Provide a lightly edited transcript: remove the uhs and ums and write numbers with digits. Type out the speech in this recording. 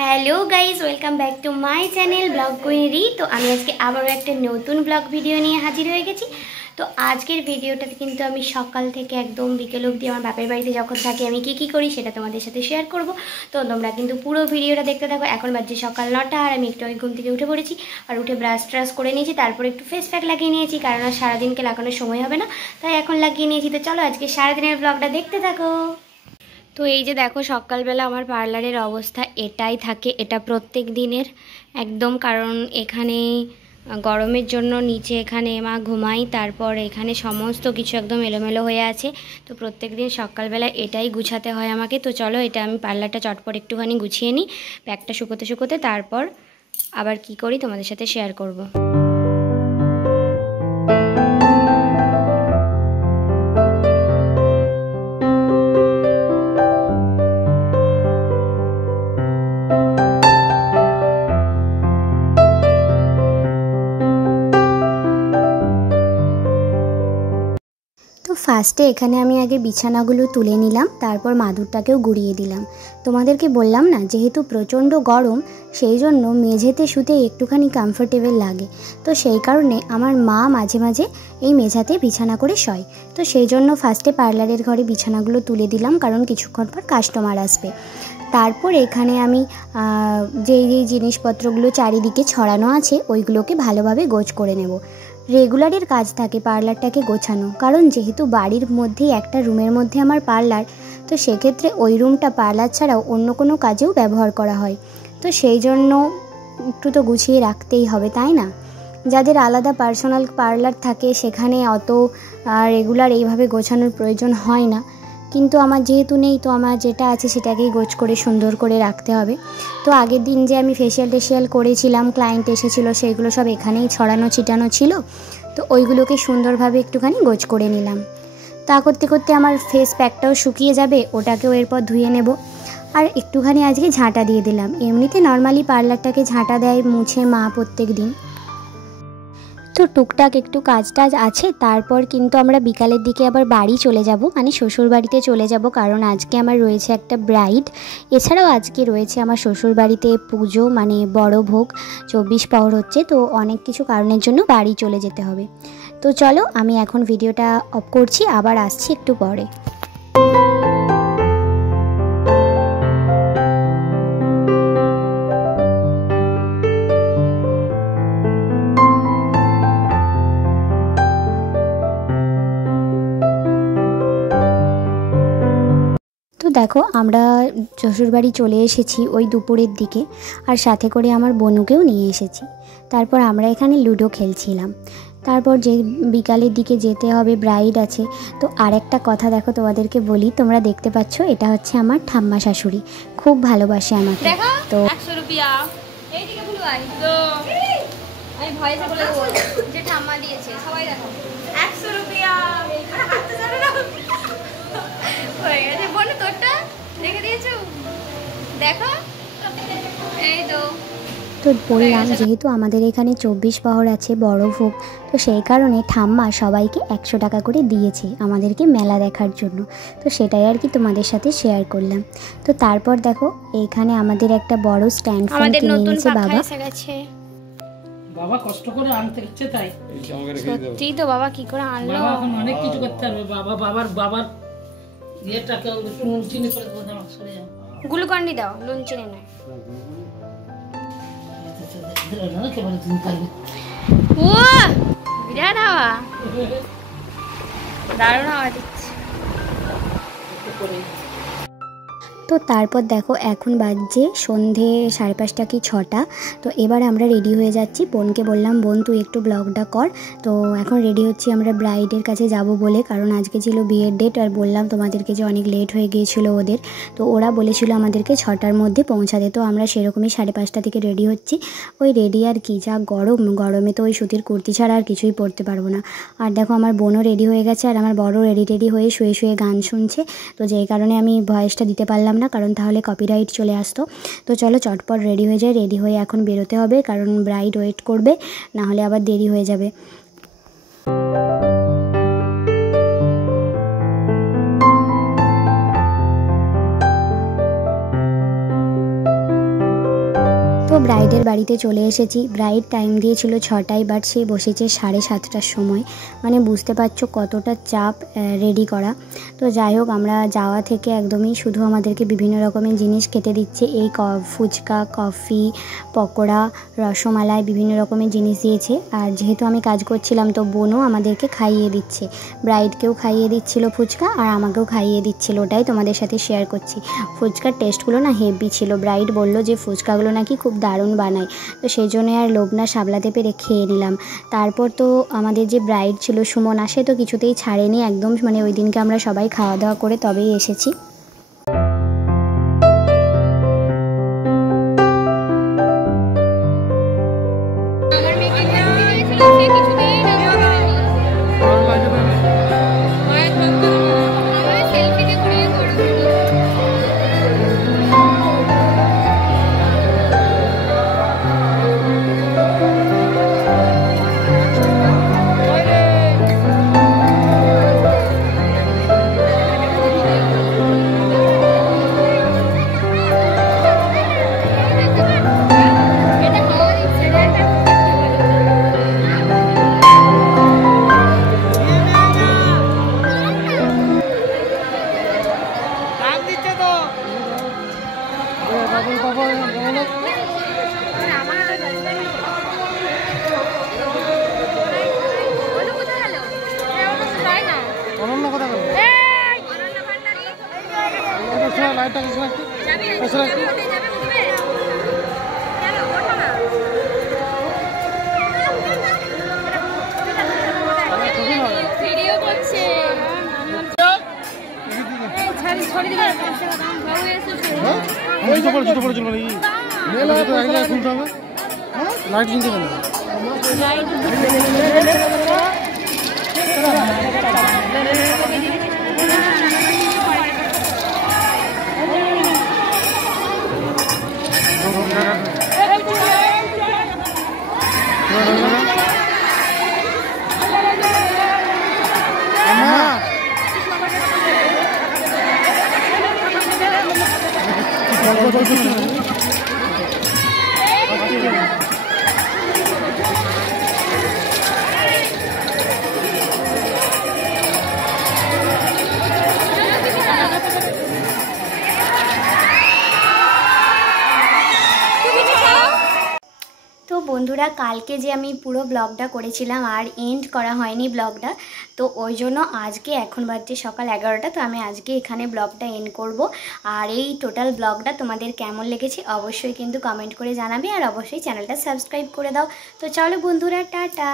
Hello guys, welcome back to my channel blog query. তো আমি আজকে আবারও একটা নতুন ব্লগ ভিডিও নিয়ে হাজির হয়ে গেছি। তো আজকের ভিডিওটাতে কিন্তু আমি সকাল থেকে একদম বিকেল অবধি আমার বাপের বাড়িতে যখন থাকি আমি কী করি সেটা তোমাদের সাথে শেয়ার করব। তো তোমরা কিন্তু পুরো ভিডিওটা দেখতে থাকো। এখন বাজছে সকাল 9টা আর আমি একটু আগে ঘুম থেকে উঠে পড়েছি আর উঠে ব্রাশ ট্রাশ করে নিয়েছি, তারপরে একটু ফেস প্যাক লাগিয়ে নিয়েছি, কারণ আর সারাদিনকে লাগানোর সময় হবে না, তাই এখন লাগিয়ে নিয়েছি। তো চলো আজকে সারাদিনের ব্লগটা দেখতে থাকো। তো এই যে দেখো, সকালবেলা আমার পার্লারের অবস্থা এটাই থাকে, এটা প্রত্যেক দিনের একদম, কারণ এখানে গরমের জন্য নিচে এখানে মা ঘুমাই, তারপর এখানে সমস্ত কিছু একদম এলোমেলো হয়ে আছে। তো প্রত্যেক দিন সকালবেলা এটাই গুছাতে হয় আমাকে। তো চলো এটা আমি পার্লারটা চটপট একটুখানি গুছিয়ে নিই, প্যাকটা শুকোতে শুকোতে, তারপর আবার কি করি তোমাদের সাথে শেয়ার করব। তো ফার্স্টে এখানে আমি আগে বিছানাগুলো তুলে নিলাম, তারপর মাদুরটাকেও গুঁড়িয়ে দিলাম। তোমাদেরকে বললাম না, যেহেতু প্রচণ্ড গরম সেই জন্য মেঝেতে শুতে একটুখানি কমফোর্টেবল লাগে। তো সেই কারণে আমার মা মাঝে মাঝে এই মেঝাতে বিছানা করে শয়। তো সেই জন্য ফার্স্টে পার্লারের ঘরে বিছানাগুলো তুলে দিলাম, কারণ কিছুক্ষণ পর কাস্টমার আসবে। তারপর এখানে আমি যেই জিনিসপত্রগুলো চারিদিকে ছড়ানো আছে ওইগুলোকে ভালোভাবে গোছ করে নেব। রেগুলারের কাজ থাকে পার্লারটাকে গোছানো, কারণ যেহেতু বাড়ির মধ্যেই একটা রুমের মধ্যে আমার পার্লার, তো সেক্ষেত্রে ওই রুমটা পার্লার ছাড়াও অন্য কোনো কাজেও ব্যবহার করা হয়। তো সেই জন্য একটু তো গুছিয়ে রাখতেই হবে, তাই না? যাদের আলাদা পার্সোনাল পার্লার থাকে সেখানে অত রেগুলার এইভাবে গোছানোর প্রয়োজন হয় না, কিন্তু আমার যেহেতু নেই, তো আমার যেটা আছে সেটাকেই গোছ করে সুন্দর করে রাখতে হবে। তো আগের দিন যে আমি ফেসিয়াল করেছিলাম, ক্লায়েন্ট এসেছিলো, সেইগুলো সব এখানেই ছড়ানো ছিটানো ছিল। তো ওইগুলোকে সুন্দরভাবে একটুখানি গোছ করে নিলাম। তা করতে করতে আমার ফেস প্যাকটাও শুকিয়ে যাবে, ওটাকেও এরপর ধুয়ে নেব। আর একটুখানি আজকে ঝাঁটা দিয়ে দিলাম। এমনিতে নর্মালি পার্লারটাকে ঝাঁটা দেয় মুছে মা প্রত্যেক দিন। তো টুকটাক একটু কাজ টাজ আছে, তারপর কিন্তু আমরা বিকালের দিকে আবার বাড়ি চলে যাব, মানে শ্বশুর বাড়িতে চলে যাব, কারণ আজকে আমার রয়েছে একটা ব্রাইড। এছাড়াও আজকে রয়েছে আমার শ্বশুর বাড়িতে পুজো, মানে বড় ভোগ, 24 প্রহর হচ্ছে। তো অনেক কিছু কারণের জন্য বাড়ি চলে যেতে হবে। তো চলো আমি এখন ভিডিওটা অফ করছি, আবার আসছি একটু পরে। তো দেখো, আমরা শ্বশুরবাড়ি চলে এসেছি ওই দুপুরের দিকে, আর সাথে করে আমার বোনুকেও নিয়ে এসেছি। তারপর আমরা এখানে লুডো খেলছিলাম। তারপর যে বিকালের দিকে যেতে হবে, ব্রাইড আছে। তো আরেকটা কথা দেখো, তোমাদেরকে বলি, তোমরা দেখতে পাচ্ছ, এটা হচ্ছে আমার ঠাম্মা শাশুড়ি, খুব ভালোবাসে আমাকে। তো 100 রুপিয়া এইদিকে ভুলবাই তো আমি ভয়েসে বলে দেবো যে ঠাম্মা দিয়েছে, সবাই দেখো 100 রুপিয়া। আরে হাতে ধরে না, হয়ে গেছে। বোন তোরটা রেখে দিয়েছো, দেখো এই তো। তো বললাম, যেহেতু আমাদের এখানে 24 প্রহর আছে, বড় ভোগ, তো সেই কারণে ঠাম্মা সবাইকে 100 টাকা করে দিয়েছে আমাদেরকে মেলা দেখার জন্য। তো সেটাই আর কি তোমাদের সাথে শেয়ার করলাম। তো তারপর দেখো, এখানে আমাদের একটা বড় স্ট্যান্ড ফ্যান কিনে এনেছে বাবা। বাবা কষ্ট করে আনতে হচ্ছে, তাই সত্যি তো বাবা কি করে আনলো, বাবা এখন অনেক কিছু করতে হবে। বাবার ইয়েটাকে নুন চিনি করে দেবো, দাও সরে যাও। গ্লুকন্ডি দাও, নুন চিনি নয়। ও বিরাট হাওয়া, দারুণ হাওয়া দিচ্ছে। তো তারপর দেখো, এখন বাজছে সন্ধে 5:30 কি 6টা। তো এবার আমরা রেডি হয়ে যাচ্ছি। বোনকে বললাম, বোন তুই একটু ব্লগটা কর। তো এখন রেডি হচ্ছি আমরা ব্রাইডের কাছে যাব বলে, কারণ আজকে ছিল বিয়ের ডেট। আর বললাম তোমাদেরকে যে অনেক লেট হয়ে গিয়েছিল ওদের, তো ওরা বলেছিল আমাদেরকে 6টার মধ্যে পৌঁছাতে। তো আমরা সেরকমই 5:30 থেকে রেডি হচ্ছি। ওই রেডি আর কি, যা গরমে তো ওই সুতির কুর্তি ছাড়া আর কিছুই পরতে পারবো না। আর দেখো, আমার বোনও রেডি হয়ে গেছে, আর আমার বড় রেডি হয়ে শুয়ে গান শুনছে। তো যেই কারণে আমি ভয়েসটা দিতে পারলাম না, কারণ তাহলে কপিরাইট চলে আসতো। তো চলো চটপট রেডি হয়ে যাই, রেডি হয়ে এখন বেরোতে হবে, কারণ ব্রাইড ওয়েট করবে, না হলে আবার দেরি হয়ে যাবে। তো ব্রাইডের বাড়িতে চলে এসেছি। ব্রাইড টাইম দিয়েছিল 6টায়, বাট সে বসেছে 7:30টার সময়। মানে বুঝতে পারছো কতটা চাপ রেডি করা। তো যাই হোক, আমরা যাওয়া থেকে একদমই শুধু আমাদেরকে বিভিন্ন রকমের জিনিস খেতে দিচ্ছে। এই ফুচকা, কফি, পকোড়া, রসমালাই, বিভিন্ন রকমের জিনিস দিয়েছে। আর যেহেতু আমি কাজ করছিলাম তো বোনও আমাদেরকে খাইয়ে দিচ্ছে। ব্রাইডকেও খাইয়ে দিচ্ছিল ফুচকা আর আমাকেও খাইয়ে দিচ্ছিল। ওটাই তোমাদের সাথে শেয়ার করছি। ফুচকার টেস্টগুলো না হেভি ছিল। ব্রাইড বললো যে ফুচকাগুলো নাকি খুব দারুণ বানায়, তো সেই জন্য আর লোভ না সামলাতে পেরে খেয়ে নিলাম। তারপর তো আমাদের যে ব্রাইড ছিল সুমন, আসে তো কিছুতেই ছাড়েনি একদম। মানে ওই দিনকে আমরা সবাই খাওয়া দাওয়া করে তবেই এসেছি। লাইট কিনতে গেল তো বন্ধুরা, কালকে যে আমি পুরো ব্লগটা করেছিলাম আর এন্ড করা হয়নি ব্লগটা, তো ওই জন্য আজকে এখন বাজছে সকাল 11টা। তো আমি আজকে এখানে ব্লগটা এন্ড করব। আর এই টোটাল ব্লগটা তোমাদের কেমন লেগেছে অবশ্যই কিন্তু কমেন্ট করে জানাবে, আর অবশ্যই চ্যানেলটা সাবস্ক্রাইব করে দাও। তো চলো বন্ধুরা, টাটা।